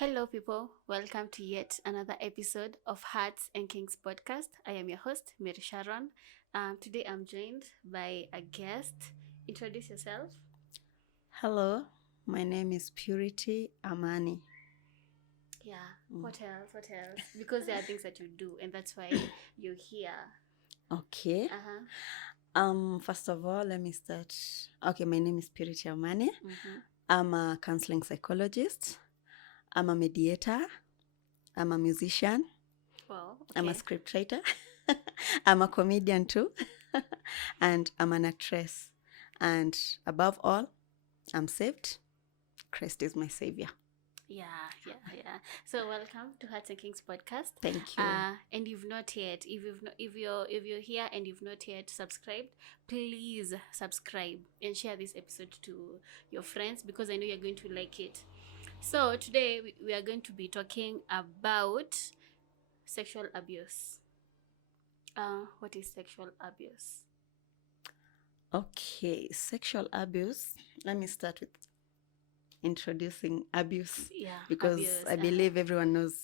Hello, people. Welcome to yet another episode of Hearts and Kings podcast. I am your host, Mary Sharon. Today I'm joined by a guest. Introduce yourself. Hello, my name is Purity Amani. Yeah. What else? What else? Because there are things that you do, and that's why you're here. Okay. First of all, let me start. Okay, my name is Purity Amani. I'm a counseling psychologist. I'm a mediator. I'm a musician. Wow. Okay. I'm a scriptwriter. I'm a comedian too. And I'm an actress. And above all, I'm saved. Christ is my savior. Yeah. So welcome to Hearts and Kings podcast. Thank you. And you've not yet, if you're here and you've not yet subscribed, please subscribe and share this episode to your friends because I know you're going to like it. So today we are going to be talking about sexual abuse. What is sexual abuse? Okay, sexual abuse. Let me start with introducing abuse. Yeah, because abuse, I believe everyone knows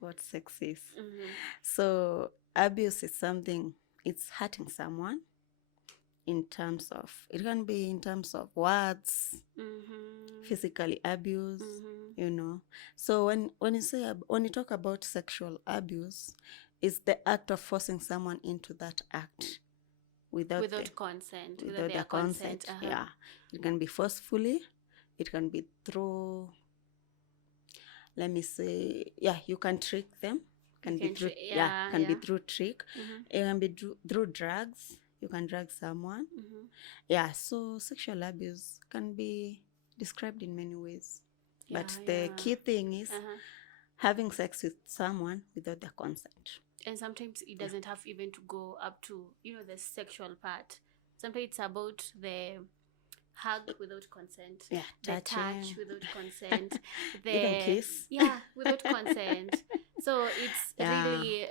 what sex is. So abuse is something, it's hurting someone in terms of, it can be in terms of words, physically abuse, So when you talk about sexual abuse, it's the act of forcing someone into that act without consent, without their consent. Yeah, it can be forcefully. It can be through, let me say, you can trick them. Can be through trick. It can be through drugs. You can drug someone. Yeah, so sexual abuse can be described in many ways. But the key thing is having sex with someone without their consent. And sometimes it doesn't have even to go up to, the sexual part. Sometimes it's about the hug without consent, the touch without consent, the even kiss, without consent. So it's really,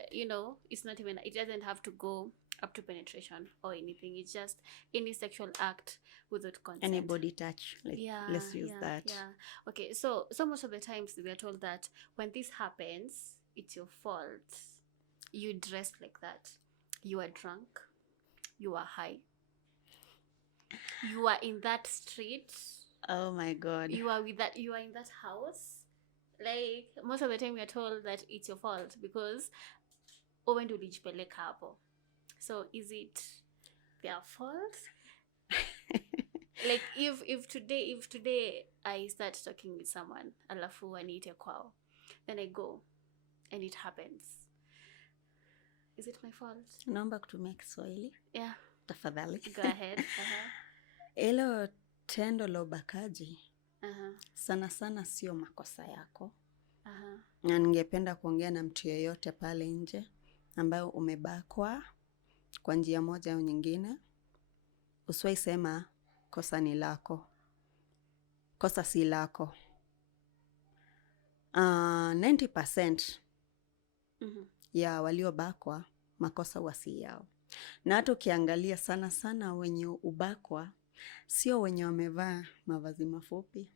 it's not even, it doesn't have to go up to penetration or anything. It's just any sexual act without consent. Any body touch, let's use that. Okay, so most of the times we are told that when this happens, it's your fault. You dressed like that. You are drunk. You are high. You are in that street. Oh my God. You are in that house. Like, most of the time we are told that it's your fault because when do ulijipeleka hapo? So is it their fault? Like if today I start talking with someone, alafu aniite kwao, then I go and it happens. Is it my fault? Naomba kutumia Kiswahili. Yeah. Tafadhali. Go ahead. Hilo tendo la ubakaji sana sana sio makosa yako. Na ningependa kuongea na mtu yeyote pale nje ambayo umebakwa kwa njia moja au nyingine. Usiwahi sema kosa ni lako. Kosa si lako. 90% ya waliobakwa makosa wasi yao. Na hata ukiangalia sana sana wenye ubakwa sio wenye wamevaa mavazi mafupi,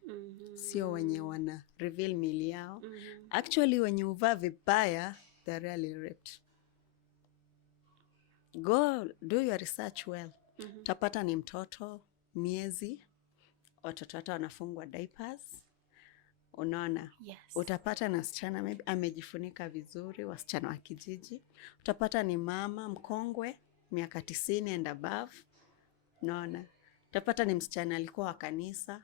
sio wenye wana reveal mili yao. Actually wenye uvaa vibaya, they're really raped. Go do your research well. Utapata ni mtoto, miezi, watoto hata wanafungwa diapers. Unaona? Yes. Utapata na wasichana maybe amejifunika vizuri, wasichana wa kijiji. Utapata ni mama mkongwe, miaka 90 and above. Unaona? Utapata ni msichana alikuwa wa kanisa.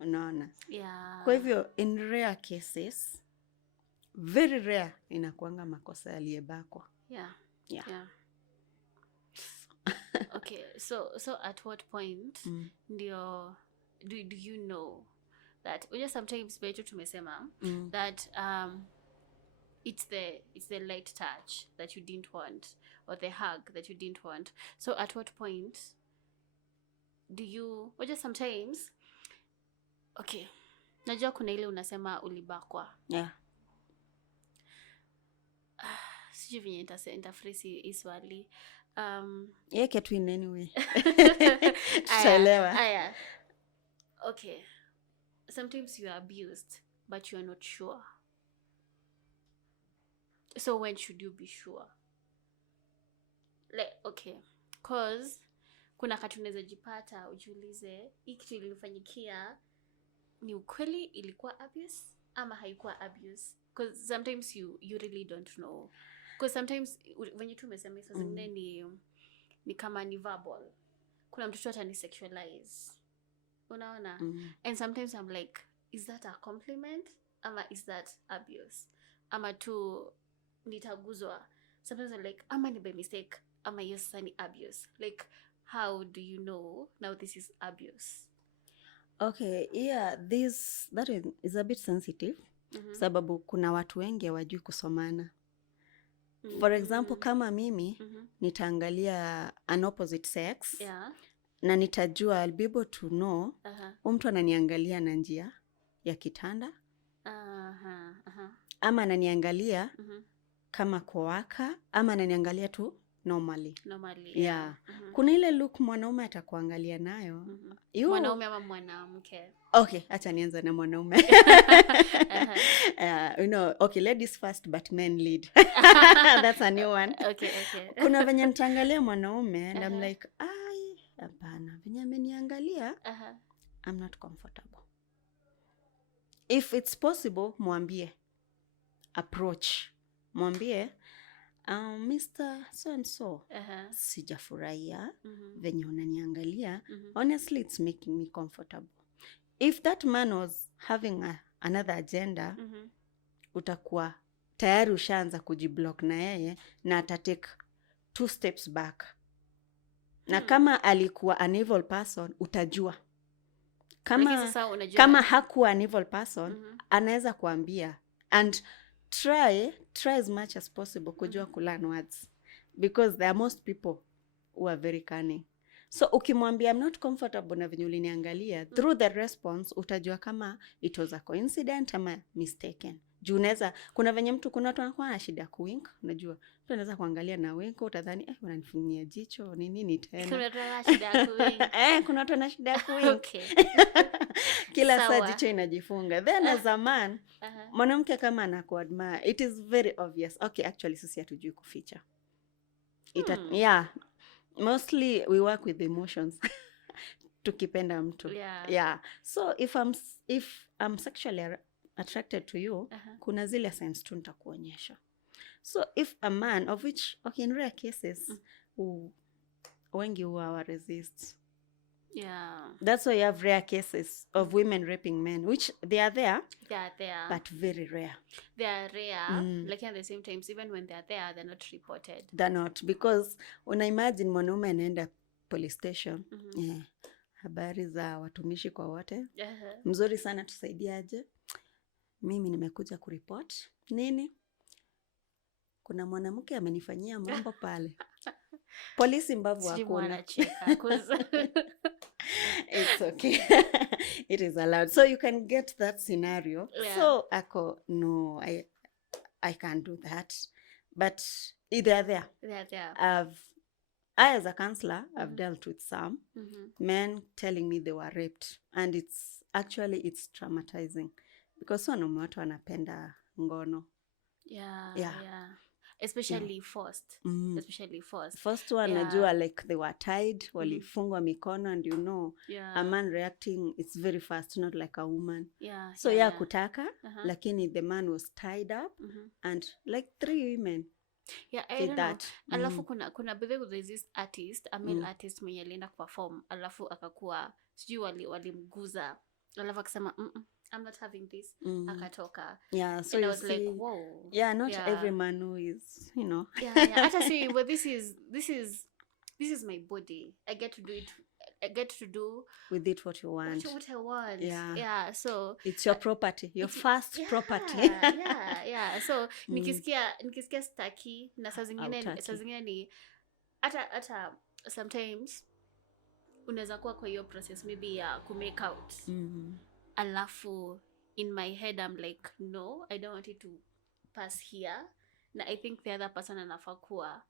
Unaona? Yeah. Kwa hivyo in rare cases, very rare inakuanga makosa yaliyebakwa. Yeah. Okay, so at what point do you know that sometimes betu tumesema that it's the light touch that you didn't want or the hug that you didn't want. So at what point do you sometimes, okay, najua kuna ile unasema ulibakwa. Sijui venye nitafrisi iswali. Yeke tu in anyway. Tutaelewa. Okay. Sometimes you are abused but you're not sure. So when should you be sure? Like, okay, cause kuna kati unaweza jipata ujiulize hii kitu ilinifanyikia ni ukweli ilikuwa abuse ama haikuwa abuse, because sometimes you really don't know, because sometimes when tu umesema saa zingine ni kama ni verbal, kuna mtoto atani sexualize, unaona. And sometimes I'm like, is that a compliment ama is that abuse, ama tu nitaguzwa. Sometimes I'm like, ama ni by mistake ama hiyo sasa ni abuse. Like, how do you know now this is abuse? Okay, yeah, that is a bit sensitive. Sababu kuna watu wengi hawajui kusomana. For example, kama mimi nitaangalia an opposite sex, na nitajua, I'll be able to know mtu ananiangalia na njia ya kitanda, ama ananiangalia kama kuwaka, ama ananiangalia tu normally. Yeah. Kuna ile look mwanaume atakuangalia nayo. Mwanaume ama mwanamke? Okay, acha nianze na mwanaume. You know, okay, ladies first but men lead. That's a new one. Okay. Kuna venye nitaangalia mwanaume and I'm like, ai, hapana, venye ameniangalia, I'm not comfortable. If it's possible, mwambie. Approach. Mwambie, Mr. so and so, sijafurahia venye unaniangalia. Honestly, it's making me comfortable. If that man was having another agenda, utakuwa tayari ushaanza kujiblock na yeye, na atatake 2 steps back. Na kama alikuwa an evil person, utajua. Kama hakuwa an evil person, anaweza kuambia. And try as much as possible kujua kulearn words, because there are most people who are very cunning. So ukimwambia I'm not comfortable na venye uliniangalia, through the response utajua kama it was a coincidence ama mistaken. Juu unaweza, kuna venye mtu, kuna watu wanakuwa na shida kuwink, unajua mtu anaweza kuangalia na wink utadhani unanifunia jicho ni nini tena. Kuna watu wana shida kuwink. Kuna watu wana shida kuwink. Okay. Kila saa jicho inajifunga. Then as a man, mwanamke kama anakuadmire, it is very obvious. Okay, actually sisi hatujui kuficha. Yeah. Mostly we work with emotions. Tukipenda mtu. Yeah. So if I'm sexually attracted to you, kuna zile signs tu nitakuonyesha. So if a man, of which, okay, in rare cases, wengi huwa resist. Yeah. That's why you have rare cases of women raping men, which they are there, but very rare. They are rare, like at the same time, even when they are there, they're not reported. They're not, because una imagine mwanaume anaenda police station, habari za watumishi kwa wote, mzuri sana, tusaidiaje? Mimi nimekuja kuripot. Nini? Kuna mwanamke amenifanyia mambo pale. Polisi mbavu hakuna. It's okay. It is allowed. So you can get that scenario. So no, I can't do that. But they're there. I as a counselor, I've dealt with some men telling me they were raped, and it's traumatizing, because wanaume watu wanapenda ngono. Yeah. Especially forced. First one, najua like they were tied, walifungwa mikono, and you know, a man reacting, it's very fast, not like a woman. So kutaka, lakini the man was tied up, and like 3 women. I don't know. Alafu kuna bidhe there's this artist, a male artist mwenye alienda kuperform, alafu akakuwa sijui walimguza, alafu akasema I'm not having this. Akatoka. So and I was like, whoa. Not every man who is, you know. Hata see, but this is my body. I get to do it. I get to do with it what you want. What I want. So it's your property, your first property. So nikisikia staki, na saa zingine ni hata sometimes unaweza kuwa kwa hiyo process maybe ya kumake out. Alafu in my head I'm like, no, I don't want it to pass here. Na I think the other person anafaa kuwa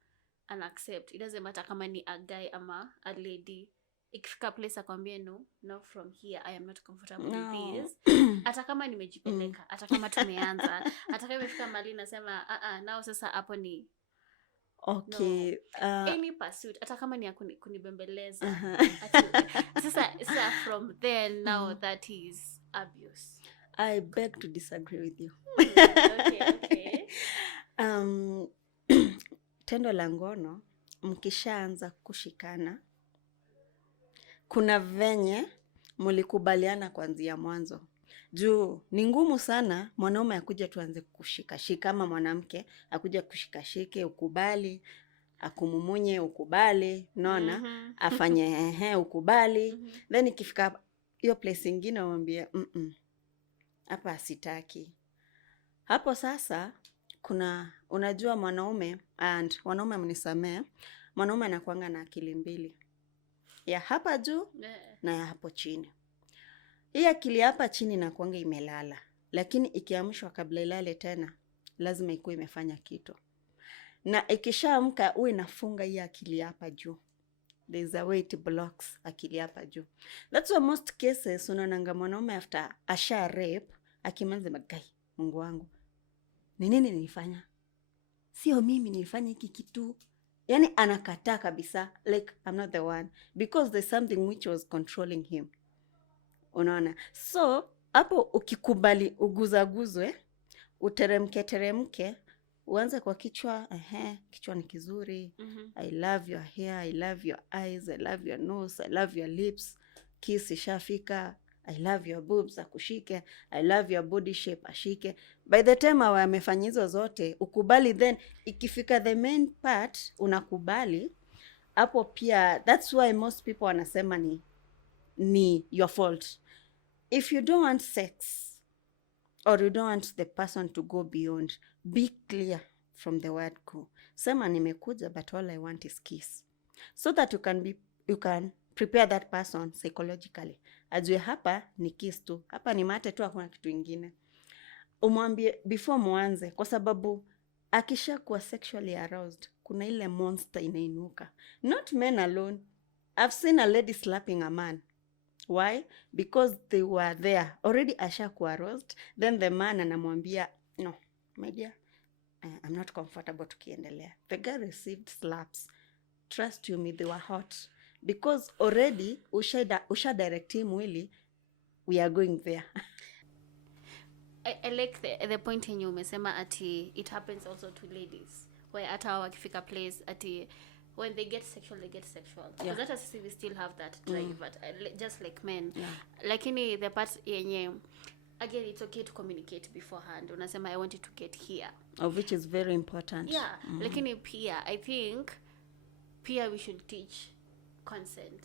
an accept. It doesn't matter kama ni a guy ama a lady. ikifika place akwambie no from here I am not comfortable with this, hata kama nimejipeleka, hata kama tumeanza, hata kama imefika mahali nasema nao sasa hapo ni okay, any pursuit, hata kama ni ya kunibembeleza. Sasa from then now that is abuse. I beg to disagree with you. Okay. Tendo la ngono mkishaanza kushikana, kuna venye mlikubaliana kuanzia mwanzo. Juu ni ngumu sana mwanaume akuja tuanze kushika ama mwanamke akuja kushikashike ukubali, akumumunye ukubali, unaona, afanye ukubali, then ikifika hiyo place nyingine umwambie hapa sitaki. Hapo sasa kuna, unajua mwanaume, and wanaume mnisamee, mwanaume anakuanga na akili mbili, ya hapa juu na ya hapo chini. Hii akili hapa chini inakuanga imelala, lakini ikiamshwa kabla ilale tena lazima ikuwe imefanya kitu, na ikishaamka uwe inafunga hii akili hapa juu. There is a way it blocks akili hapa juu. That's why most cases unaonanga mwanaume after asha rape akimanza magai, Mungu wangu, ni nini nilifanya? Sio mimi nilifanya hiki kitu. Yani anakataa kabisa, like I'm not the one, because there's something which was controlling him. Unaona? So hapo ukikubali uguzaguzwe, uteremke, uanze kwa kichwa, kichwa ni kizuri, I love your hair, I love your eyes, I love your nose, I love your lips, kiss ishafika, I love your boobs, akushike, I love your body shape, ashike. By the time awe amefanya hizo zote, ukubali, then ikifika the main part unakubali, hapo pia, that's why most people wanasema ni your fault. If you don't want sex, or you don't want the person to go beyond, be clear from the word go. Sema nimekuja, but all I want is kiss. So that you can prepare that person psychologically. Ajue hapa ni kiss tu, hapa ni mate tu, hakuna kitu ingine. Umwambie before muanze, kwa sababu akisha kuwa sexually aroused, kuna ile monster inainuka. Not men alone. I've seen a lady slapping a man. Why? Because they were there already, asha kuwa aroused, then the man anamwambia, no my dear, I'm not comfortable tukiendelea. The guy received slaps. Trust you me, they were hot, because already usha direct mwili, we are going there. I like the point yenye umesema ati it happens also to ladies, where hata wakifika place ati when they get sexual, because that is, we still have that drive, but just like men, lakini the part yenye, again, it's okay to communicate beforehand. Unasema I want you to get here, which is very important. Lakini pia I think pia we should teach consent.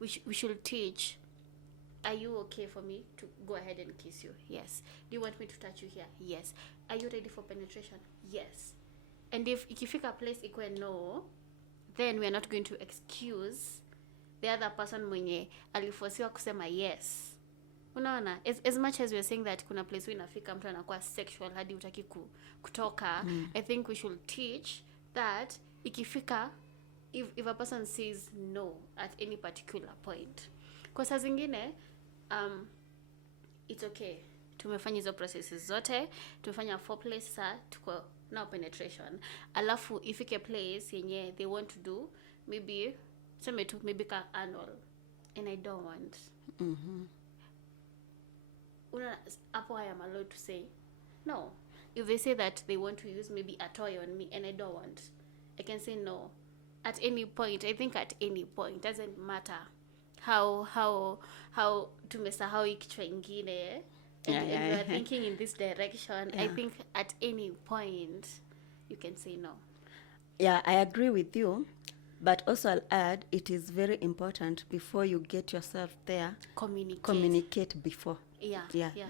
We should teach, are you okay for me to go ahead and kiss you? Yes. Do you want me to touch you here? Yes. Are you ready for penetration? Yes. And if ikifika place ikwe no, then we are not going to excuse the other person mwenye aliforsiwa kusema yes. Unaona, as much as we are saying that kuna place where inafika mtu anakuwa sexual hadi utaki kutoka, I think we should teach that ikifika, if a person says no at any particular point, kwa saa zingine it's okay, tumefanya hizo processes zote, tumefanya foreplay, sasa tuko now penetration, alafu ifike place yenye they want to do maybe ka anal and I don't want, hapo I am allowed to say no. If they say that they want to use maybe a toy on me and I don't want, I can say no at any point. I think at any point, doesn't matter how tumesahau kichwa ingine and we are thinking in this direction. I think at any point you can say no. I agree with you, but also I'll add, it is very important before you get yourself there, communicate before.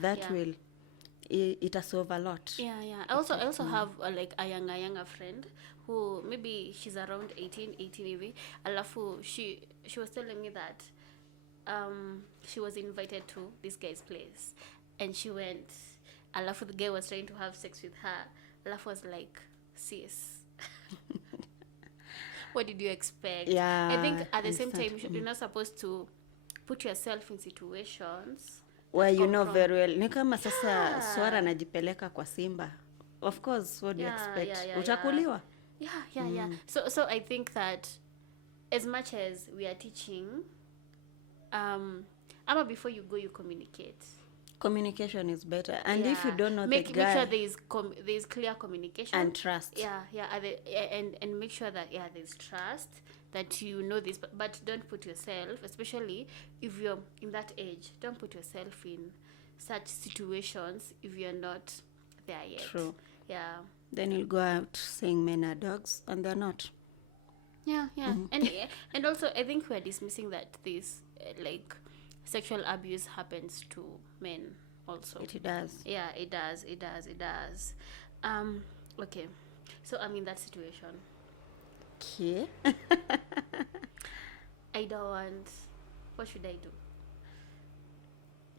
That will, it has solve a lot. I also have like a younger friend who maybe she's around 18 maybe, alafu she was telling me that she was invited to this guy's place and she went, alafu the guy was trying to have sex with her, alafu was like, sis. what did you expect? Yeah, I think at the same understand. time you're not supposed to put yourself in situations where that you know comprom- very well. Ni kama sasa Yeah. swara anajipeleka kwa simba. Of course, what do you expect? Utakuliwa. Yeah. So I think that as much as we are teaching, ama before you go, you communicate. Communication is better, and if you don't know make the guy, sure there's clear communication and trust. And make sure that there's trust, that you know this, but don't put yourself, especially if you're in that age, don't put yourself in such situations if you're not there yet. True. Yeah. Then you'll go out saying men are dogs, and they're not. Yeah. And also I think we're dismissing that this like sexual abuse happens to men also. It does. Yeah, it does. Okay, so I'm in that situation. Okay. I don't want. What should I do?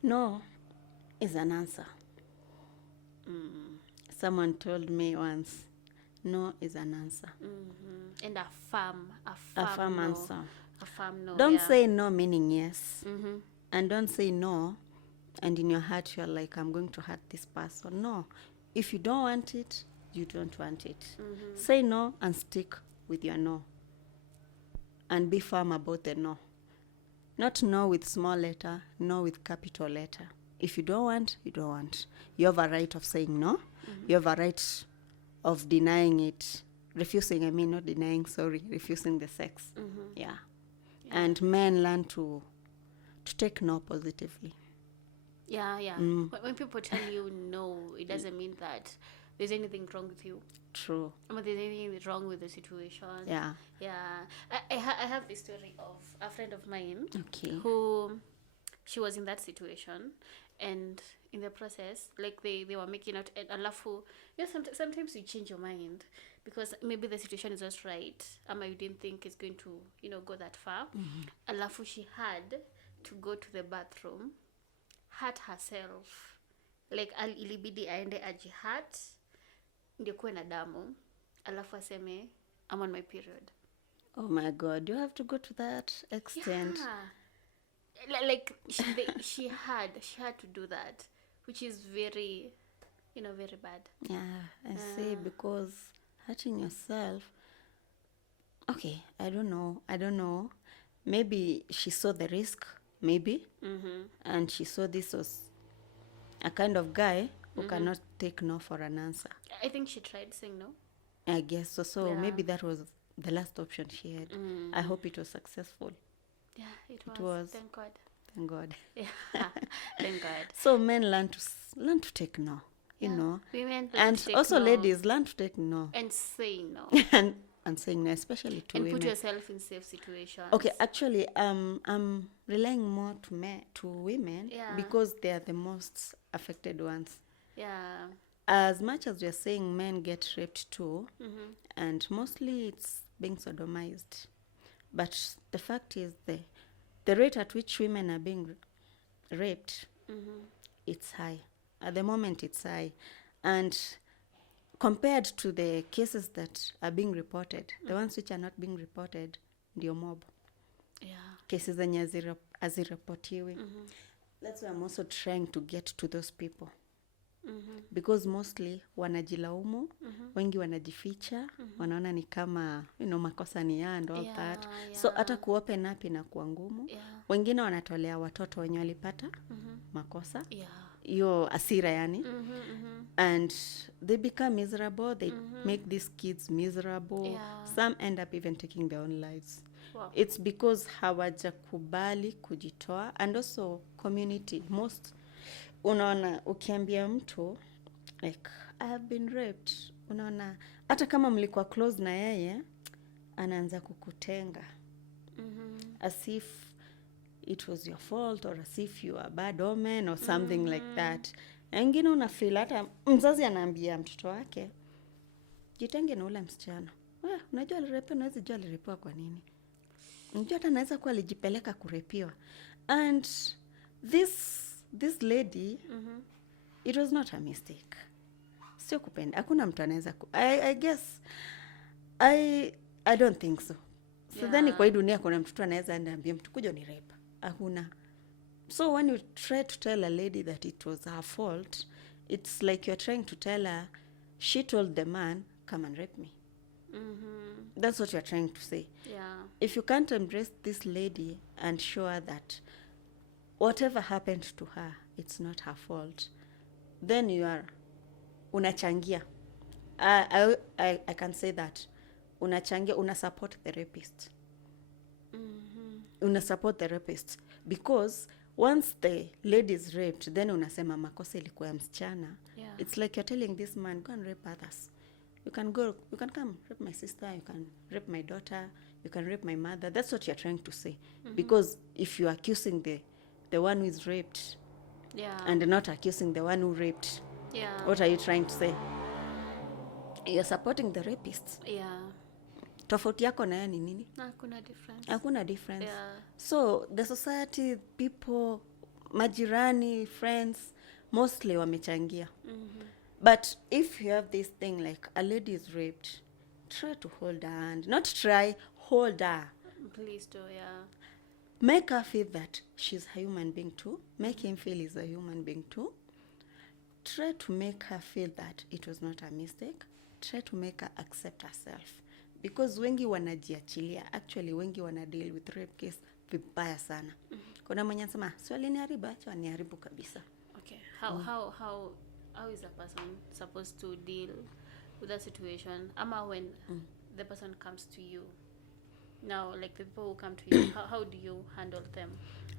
No is an answer. Someone told me once, no is an answer. And a firm no. Answer. A firm no. Don't say no meaning yes. Mm-hmm. And don't say no and in your heart you're like, I'm going to hurt this person. No. If you don't want it, you don't want it. Say no and stick with your no. And be firm about the no. Not no with small letter, no with capital letter. If you don't want, you don't want. You have a right of saying no. You have a right of denying it. Refusing the sex. Yeah. And men learn to take no positively. Yeah. When people tell you no, it doesn't mean that there's anything wrong with you. True. But there's anything wrong with the situation. Yeah. I have this story of a friend of mine. Okay. Who, she was in that situation, and in the process, like they were making out, and alafu, sometimes you change your mind because maybe the situation is just right, you didn't think it's going to go that far. Alafu, she had to go to the bathroom, hurt herself, like ilibidi aende ajihat ndio kuwe na damu, alafu aseme I'm on my period. Oh my God, you have to go to that extent. Yeah. Like she had to do that, which is very very bad. Yeah, I see, because hurting yourself, okay, I don't know. Maybe she saw the risk, maybe. And she saw this was a kind of guy who cannot take no for an answer. I think she tried saying no. I guess so. So Yeah. maybe that was the last option she had. I hope it was successful. Yeah, it was. was. Thank God. Thank God. Yeah, thank God. So men learn to take no, you know. Women And take also no ladies learn to take no. and say no. and saying no, especially to And women. put yourself in safe situations. Okay, actually, I'm relying more to women because they are the most affected ones. Yeah. As much as we are saying men get raped too, and mostly it's being sodomized, but the fact is the rate at which women are being raped, it's high. At the moment, it's high, and compared to the cases that are being reported, the ones which are not being reported, ndio mob. Yeah. Cases zenye haziripotiwi. That's why I'm also trying to get to those people. Because mostly wanajilaumu, wengi wanajificha, wanaona ni kama makosa ni ya and all that. So hata kuopen up inakuwa ngumu. Wengine wanatolea watoto wenye walipata makosa. Hiyo asira yani. And they become miserable. They make these kids miserable. Some end up even taking their own lives. Wow. It's because hawajakubali kujitoa, and also community. Most unaona ukiambia mtu like I have been raped, unaona hata kama mlikuwa close na yeye anaanza kukutenga. As if it was your fault, or as if you are a bad omen or something like that. Wengine unafeel hata mzazi anaambia mtoto wake jitenge na ule msichana. Unajua alirepiwa, unaweza jua alirepiwa kwa nini? Unajua hata anaweza kuwa alijipeleka kurepiwa. And this lady, it was not a mistake. Sio kupenda. Hakuna mtu anaweza I guess I don't think so. Yeah. Sidhani kwa hii dunia kuna mtoto anaweza anaambia mtu kuja ni rape. Hakuna. So when you try to tell a lady that it was her fault, it's like you're trying to tell her she told the man, come and rape me. That's what you're trying to say. Yeah. If you can't embrace this lady and show her that whatever happened to her, it's not her fault, then you are unachangia. I can say that. Unachangia, una support the rapist. Una support the rapist. Because once the lady is raped, then unasema makosa ilikuwa ya msichana. Yeah. It's like you're telling this man, go and rape others. You can come rape my sister, you can rape my daughter, you can rape my mother. That's what you're trying to say. Because if you're accusing the one who is raped, and not accusing the one who raped, what are you trying to say? You're supporting the rapists. Yeah. Tofauti yako na ni nini? Hakuna difference. Yeah. So the society, people, majirani, friends, mostly wamechangia. But if you have this thing like a lady is raped, try to hold her hand. Not try, hold her. Please do, yeah. Make her feel that she's a human being too. Make him feel he's a human being too. Try to make her feel that it was not a mistake. Try to make her accept herself. Because wengi wanajiachilia. Actually, wengi wana deal with rape case vibaya sana. Kuna mwenye anasema, swali ni haribu, acha ni haribu kabisa. Okay. How is a person supposed to deal with that situation? Ama when the person comes to you. Now, like the people who come to you, how do you handle them?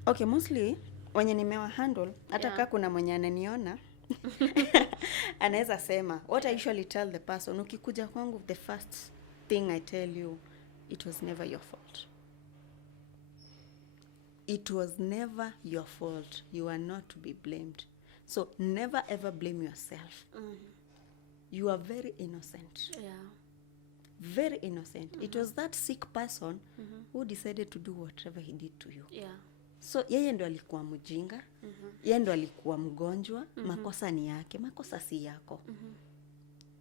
Okay, mostly wenye nimewa handle, hata kama kuna mwenye ananiona, anaweza sema, what I usually tell the person, ukikuja kwangu, the first thing I tell you, it was never your fault. It was never your fault. You are not to be blamed. So never ever blame yourself. You are very innocent. Yeah. Very innocent. It was that sick person who decided to do whatever he did to you. Yeah. So yeye ndo alikuwa mjinga. Yeye ndo alikuwa mgonjwa. Makosa ni yake. Makosa si yako.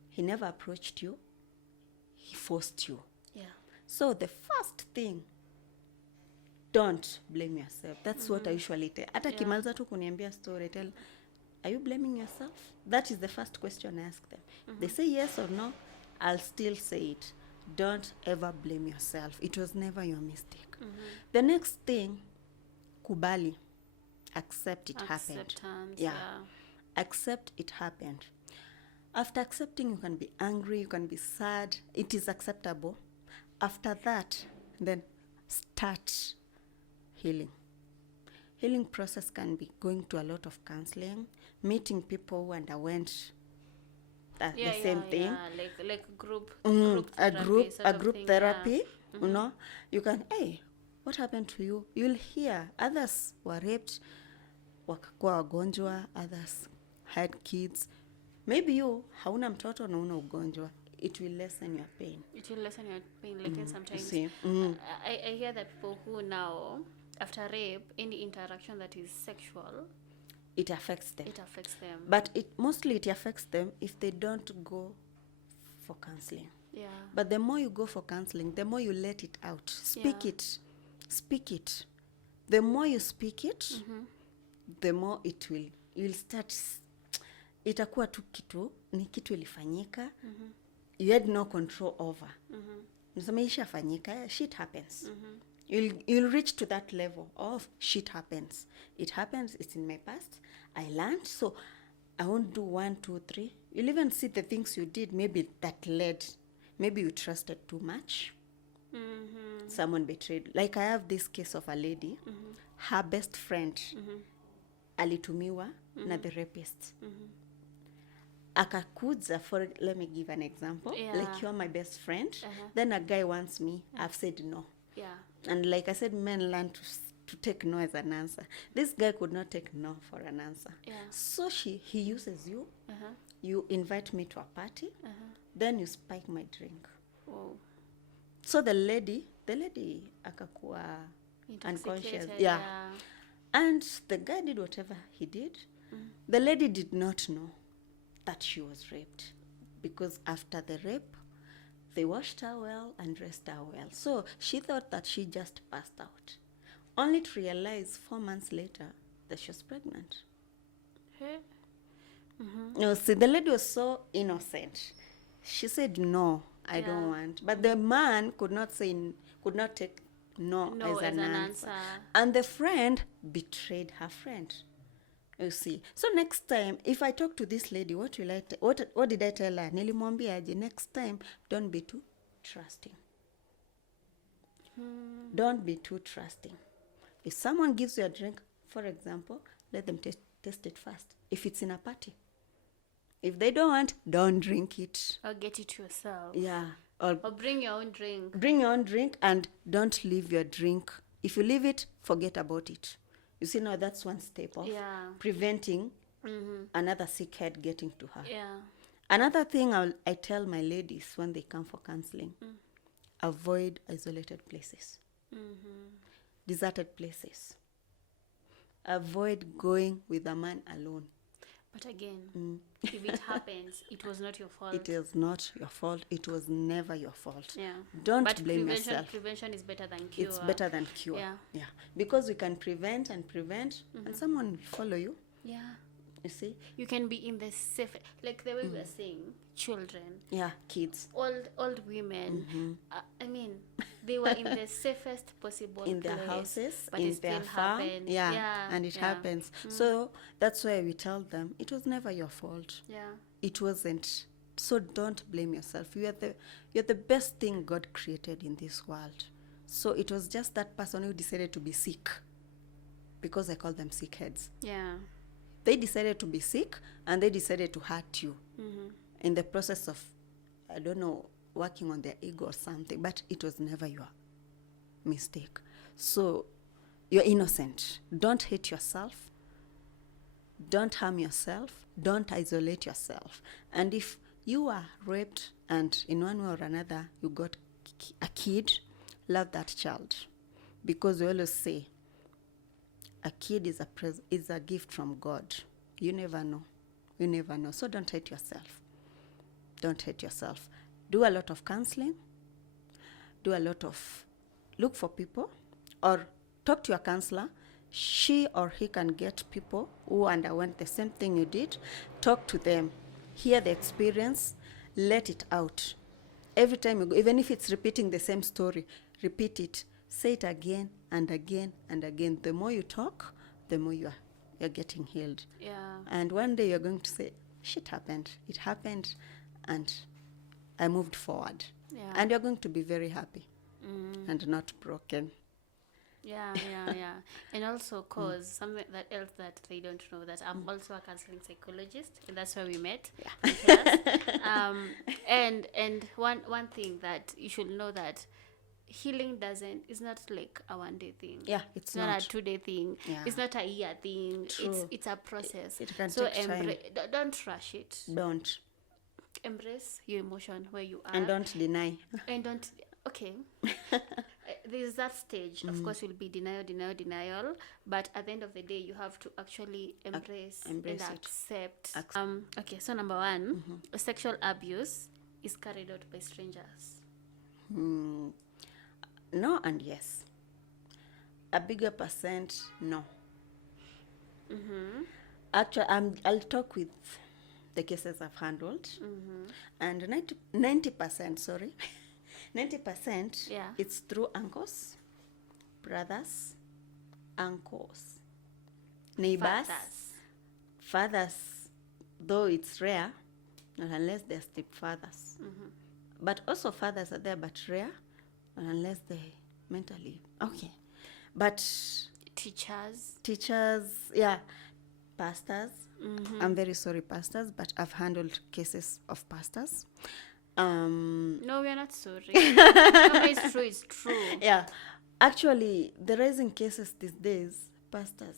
He never approached you. He forced you. Yeah. So the first thing, don't blame yourself. That's what I usually tell. Hata kimaliza tu kuniambia story, tell, are you blaming yourself? That is the first question I ask them. They say yes or no, I'll still say it. Don't ever blame yourself. It was never your mistake. The next thing, kubali. Accept it happened. Yeah. Accept it happened. After accepting, you can be angry, you can be sad. It is acceptable. After that, then start healing. Healing process can be going to a lot of counseling, meeting people who underwent the same thing. Yeah, like group therapy. You know, you can, hey, what happened to you? You'll hear others were raped, wakakuwa wagonjwa, others had kids. Maybe you hauna mtoto na una ugonjwa. It will lessen your pain. Like sometimes I hear that people who now, after rape, any interaction that is sexual, it affects them. But it affects them if they don't go for counseling. Yeah. But the more you go for counseling, the more you let it out. Speak it. The more you speak it, the more you'll start. Itakuwa tu ni kitu ilifanyika. You had no control over. Nisema ishafanyika, shit happens. You'll reach to that level of shit happens. It happens, it's in my past. I learned, so I won't do 1, 2, 3. You'll even see the things you did, maybe that led. Maybe you trusted too much. Someone betrayed. Like I have this case of a lady, her best friend, alitumiwa na the rapist. Akakuza, let me give an example. Like, you're my best friend. Then a guy wants me. I've said no. Yeah. And like I said, men learn to take no as an answer. This guy could not take no for an answer. Yeah. So he uses you. You invite me to a party. Then you spike my drink. Oh. So the lady akakuwa unconscious. Yeah. And the guy did whatever he did. The lady did not know that she was raped. Because after the rape, They washed her well and dressed her well. So she thought that she just passed out. Only to realize 4 months later that she was pregnant. No, see, the lady was so innocent. She said, no, I don't want. But the man could not take no as an answer. And the friend betrayed her friend. You see. So next time, if I talk to this lady, what did I tell her? Nilimwambiaje, next time, don't be too trusting. Don't be too trusting. If someone gives you a drink, for example, let them taste it first. If it's in a party. If they don't want, don't drink it. Or get it yourself. Yeah. Or bring your own drink. Bring your own drink and don't leave your drink. If you leave it, forget about it. You see, now that's one step of preventing another sick head getting to her. Yeah. Another thing I tell my ladies when they come for counseling, avoid isolated places, deserted places. Avoid going with a man alone. But again, if it happens, it was not your fault. It is not your fault. It was never your fault. Yeah. Don't blame yourself. Prevention is better than cure. It's better than cure. Yeah. Because we can prevent and someone will follow you. Yeah. You see? You can be in the safe, like the way we are saying, children. Yeah, kids. Old women. I mean, they were in the safest possible in place, their houses, but in it still their farm. happened. And it happens. So that's why we tell them it was never your fault. Yeah. It wasn't. So don't blame yourself. You're the best thing God created in this world. So it was just that person who decided to be sick, because I call them sick heads. Yeah. They decided to be sick and they decided to hurt you in the process of, I don't know, working on their ego or something, but it was never your mistake. So you're innocent. Don't hate yourself. Don't harm yourself. Don't isolate yourself. And if you are raped and in one way or another you got a kid, love that child. Because we always say, a kid is a gift from God. You never know. You never know. So don't hate yourself. Don't hate yourself. Do a lot of counseling. Look for people or talk to your counselor. She or he can get people who underwent the same thing you did. Talk to them. Hear the experience. Let it out. Every time you go, even if it's repeating the same story, repeat it. Say it again and again and again. The more you talk, the more you're getting healed. Yeah. And one day you're going to say, shit happened. It happened and I moved forward. Yeah. And you're going to be very happy and not broken. Yeah. And also cause something that else that they don't know, that I'm also a counseling psychologist, and that's where we met. Yeah. And one thing that you should know, that healing is not like a one-day thing. Yeah, it's not a 2-day thing. Yeah. It's not a year thing. True. It's a process. It can take time. Don't rush it. Don't. Embrace your emotion where you are. And don't deny. Okay. There's that stage. Of course, will be denial. But at the end of the day, you have to actually embrace and accept. Okay, so number 1, sexual abuse is carried out by strangers. No and yes. A bigger percent, no. Actually, I'll talk with the cases I've handled. And 90%, 90%, it's through uncles, brothers, neighbors, fathers, though it's rare, not unless they're stepfathers. But also fathers are there, but rare, unless they're mentally okay. But teachers, yeah, pastors. I'm very sorry, pastors, but I've handled cases of pastors. No, we are not sorry. No, it's true. Yeah, actually, the rising cases these days, pastors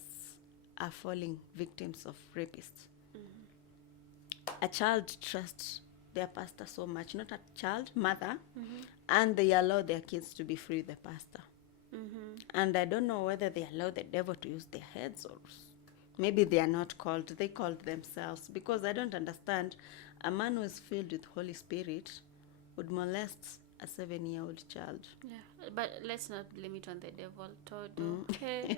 are falling victims of rapists. A child trusts their pastor so much, not a child, mother, and they allow their kids to be free with the pastor. And I don't know whether they allow the devil to use their heads, or maybe they are not called, they called themselves, because I don't understand a man who is filled with Holy Spirit would molest a 7-year-old child. Yeah, but let's not blame it on the devil, Todo. Okay.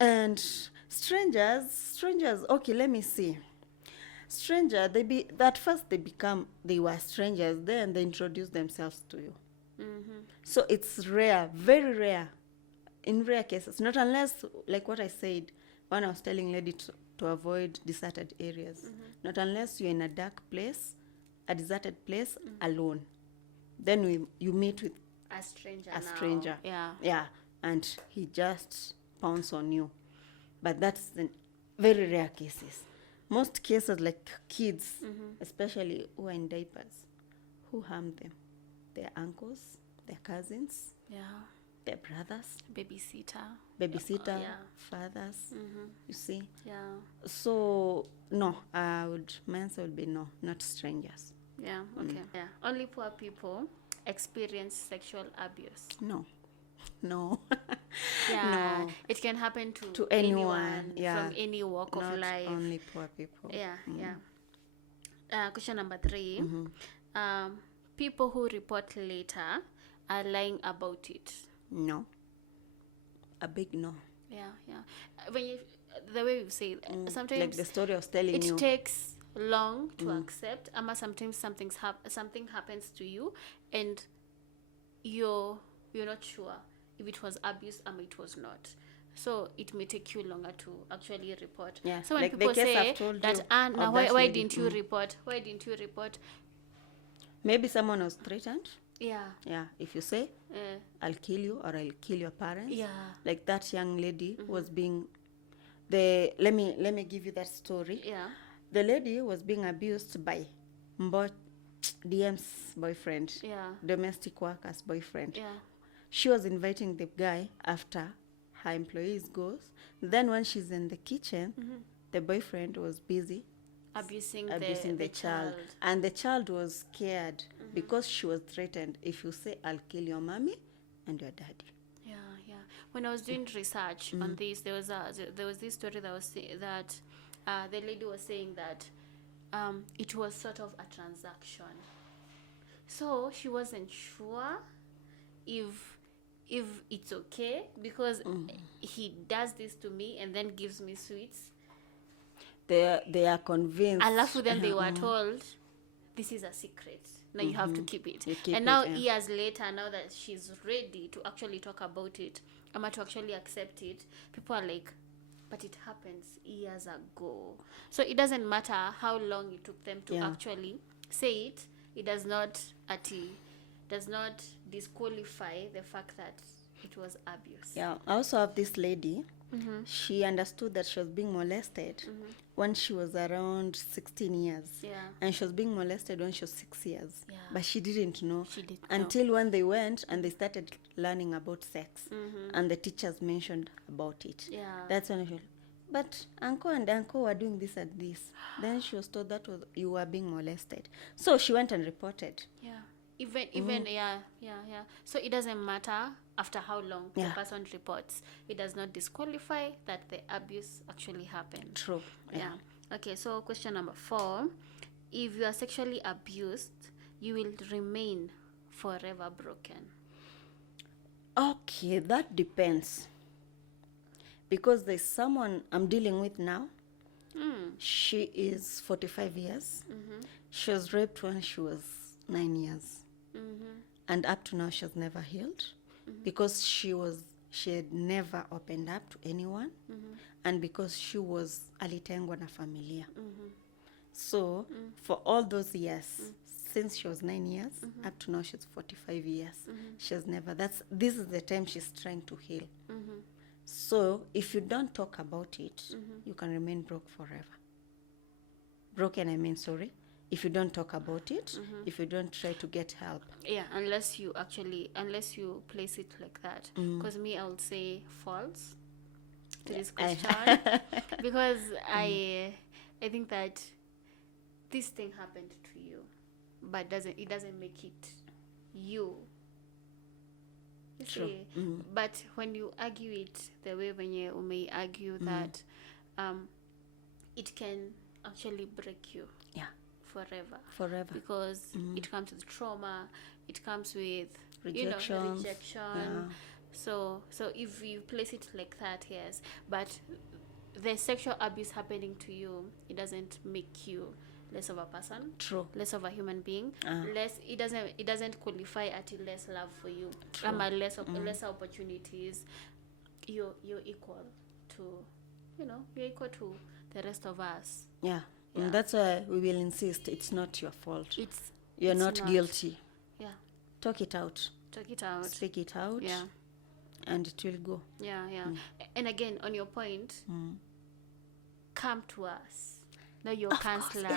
And strangers. Okay, let me see. Stranger, at first they were strangers, then they introduce themselves to you. So it's rare, very rare, in rare cases, not unless, like what I said when I was telling lady to avoid deserted areas, not unless you're in a dark place, a deserted place, alone, then you meet with a stranger. Yeah, and he just pounce on you. But that's the very rare cases. Most cases, like kids, especially who are in diapers, who harm them? Their uncles, their cousins, their brothers, babysitter, fathers. You see. Yeah. So no, my answer would be no, not strangers. Yeah. Okay. Yeah. Only poor people experience sexual abuse. No. Yeah. No. It can happen to anyone. From any walk not of life. Only poor people. Yeah. Yeah. Question number 3. People who report later are lying about it. No. A big no. Yeah. When you, the way you say it, sometimes like the story I was telling you, it takes long to accept. Sometimes something happens to you, and you're not sure if it was abuse or it was not. So it may take you longer to actually report. Yeah. So when like people say that, now why didn't you report? Why didn't you report? Maybe someone was threatened. Yeah. If you say, I'll kill you or I'll kill your parents. Yeah. Like that young lady was being, let me give you that story. Yeah. The lady was being abused by DM's boyfriend. Yeah. Domestic worker's boyfriend. Yeah. She was inviting the guy after her employees goes. Then when she's in the kitchen, the boyfriend was busy abusing the child. And the child was scared because she was threatened. If you say, I'll kill your mommy and your daddy. Yeah. When I was doing research on this, there was this story that was that the lady was saying that it was sort of a transaction. So she wasn't sure if it's okay because he does this to me and then gives me sweets. They are convinced. Alafu then they were told, this is a secret. Now you have to keep it. And now years later, now that she's ready to actually talk about it, to actually accept it, people are like, but it happens years ago. So it doesn't matter how long it took them to actually say it. It does not disqualify the fact that it was abuse. Yeah, I also have this lady. She understood that she was being molested when she was around 16 years. Yeah. And she was being molested when she was 6 years. Yeah. But she didn't know. Until when they went and they started learning about sex. And the teachers mentioned about it. Yeah. That's when she, but uncle and uncle were doing this and this. Then she was told that you were being molested. So she went and reported. Yeah. Even so it doesn't matter after how long the person reports. It does not disqualify that the abuse actually happened. True. Yeah. Okay, so question number 4. If you are sexually abused, you will remain forever broken. Okay, that depends. Because there's someone I'm dealing with now. She is 45 years. She was raped when she was 9 years. And up to now she has never healed because she had never opened up to anyone, and because she was alitengwa na familia. So for all those years, since she was 9 years up to now she's 45 years, she has never. This is the time she's trying to heal. So if you don't talk about it, you can remain broke forever. If you don't talk about it, if you don't try to get help. Yeah, unless you place it like that. Because me, I would say false to this question. Because I think that this thing happened to you, but it doesn't make it you. You True. see? But when you argue it the way when you may argue that it can actually break you. Yeah. forever, because it comes with trauma, it comes with rejection. rejection. So if you place it like that, yes, but the sexual abuse happening to you, it doesn't make you less of a person, True. less of a human being, less, it doesn't qualify until less love for you, lesser opportunities. You're equal to, you're equal to the rest of us. Yeah. And that's why we will insist it's not your fault. You're it's not guilty. Yeah. Talk it out. Speak it out. Yeah. And it will go. Yeah. And again, on your point, come to us. No, your counselors.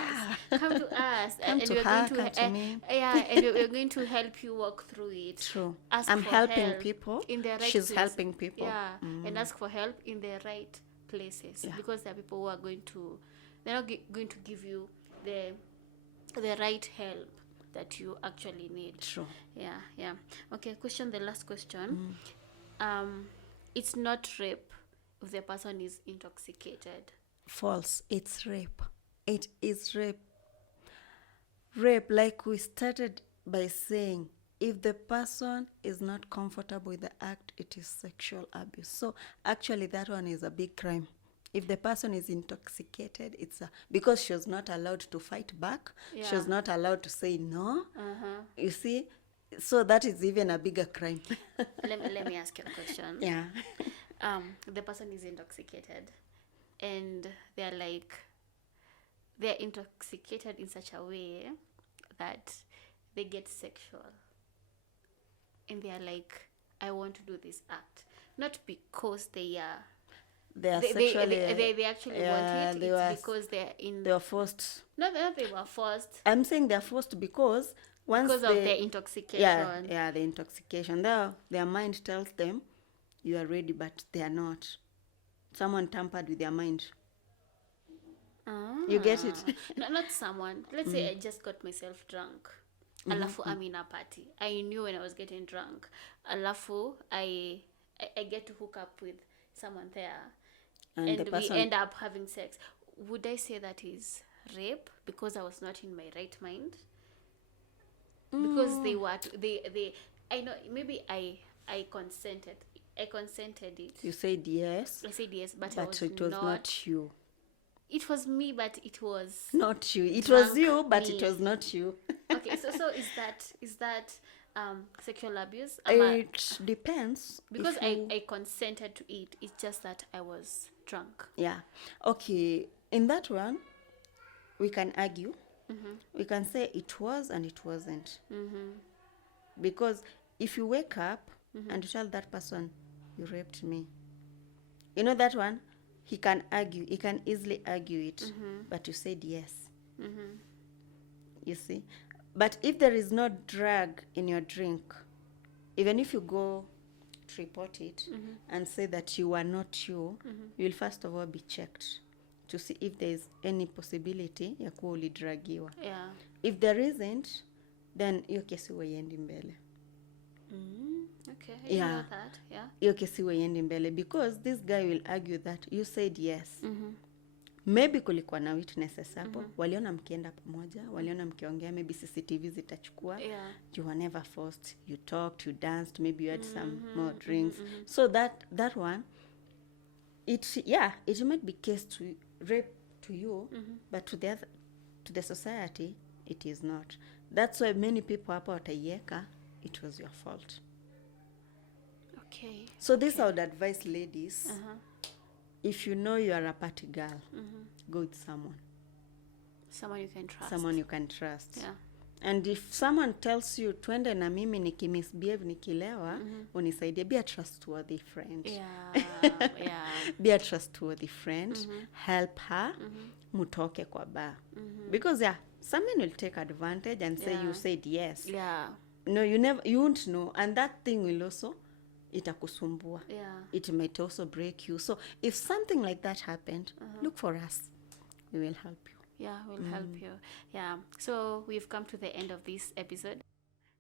Come to us. Come to her, come to me. And we're going to help you walk through it. True. I'm helping people. In the right She's place. helping people. Yeah. And ask for help in the right places. Yeah. Because there are people who are they're not going to give you the right help that you actually need. True. Yeah. Okay, the last question. It's not rape if the person is intoxicated. False. It's rape. It is rape. Rape, like we started by saying, if the person is not comfortable with the act, it is sexual abuse. So actually that one is a big crime. If the person is intoxicated, because she was not allowed to fight back. Yeah. She was not allowed to say no. You see? So that is even a bigger crime. Let me ask you a question. Yeah. The person is intoxicated and they're intoxicated in such a way that they get sexual. And they're like, I want to do this act. Not because they actually want it. It's because they were forced. Not they were forced. I'm saying they're forced because of the intoxication. Yeah, the intoxication. Their mind tells them you are ready, but they are not. Someone tampered with their mind. You get it? No, not someone. Let's say I just got myself drunk. Alafu I'm in a party. I knew when I was getting drunk. Alafu I get to hook up with someone there. And we end up having sex. Would I say that is rape because I was not in my right mind? Because I know, maybe I consented. I consented it. You said yes. I said yes, but it was not you. It was me, but it was not you. It was you, but it was not you. Okay, so is that sexual abuse? It depends. Because I consented to it. It's just that I was drunk. Yeah. Okay. In that one, we can argue. We can say it was and it wasn't. Because if you wake up and you tell that person, you raped me, you know that one, he can argue. He can easily argue it. But you said yes. You see? But if there is no drug in your drink, even if you go to report it and say that you are not you, you will first of all be checked to see if there is any possibility ya kuwa ulidragiwa. Yeah. If there isn't, then hiyo kesi haiendi mbele. Okay, I know that. Yeah. Hiyo kesi haiendi mbele because this guy will argue that you said yes. Maybe kulikuwa na witnesses hapo, waliona mkienda pamoja, waliona mkiongea, maybe CCTV zitachukua. Yeah. You were never forced. You talked, you danced, maybe you had some more drinks. So that one, it might be case to rape to you, but to the society, it is not. That's why many people hapa wataiweka, it was your fault. Okay. So this I would advise ladies, if you know you are a party girl, go with someone. Someone you can trust. Someone you can trust. Yeah. And if someone tells you, twende na mimi nikimisbehave nikilewa, unisaidie, be a trustworthy friend. Yeah. Be a trustworthy friend. Help her. Mutoke kwa bar. Because someone will take advantage and say you said yes. Yeah. No, you won't know. And that thing will also, itakusumbua. Yeah. It might also break you. So if something like that happened, look for us. We will help you. Yeah, we'll help you. Yeah. So we've come to the end of this episode.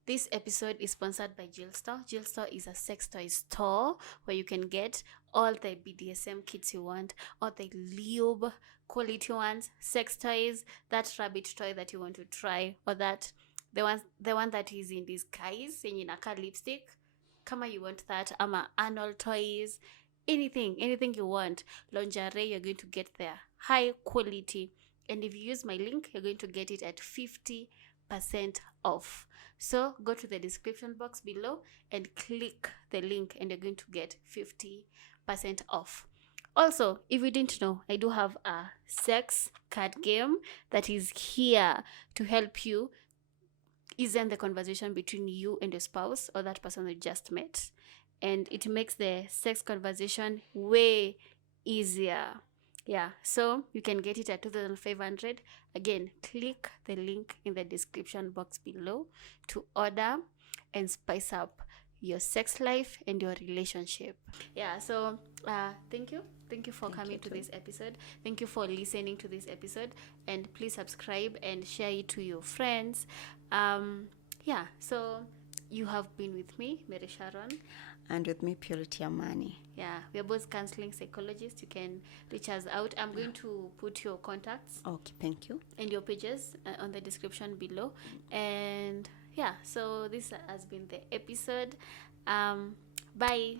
This episode is sponsored by Jill Store. Jill Store is a sex toy store where you can get all the BDSM kits you want, all the lube quality ones, sex toys, that rabbit toy that you want to try, or that the one that is in disguise yenye inaka lipstick. Kama you want that, ama anal toys, anything you want, lingerie, you're going to get there, high quality. And if you use my link, you're going to get it at 50% off. So go to the description box below and click the link, and you're going to get 50% off. Also, if you didn't know, I do have a sex card game that is here to help you ease the conversation between you and your spouse or that person you just met. And it makes the sex conversation way easier. Yeah, so you can get it at 2,500. Again, click the link in the description box below to order and spice up your sex life and your relationship. Yeah, so thank you for coming to this episode. Thank you for listening to this episode, and please subscribe and share it to your friends. Yeah, so you have been with me, Mary Sharon, and with me, Purity Amani. Yeah, we are both counseling psychologists. You can reach us out. I'm going to put your contacts. Okay, thank you. And your pages on the description below. And yeah, so this has been the episode. Bye.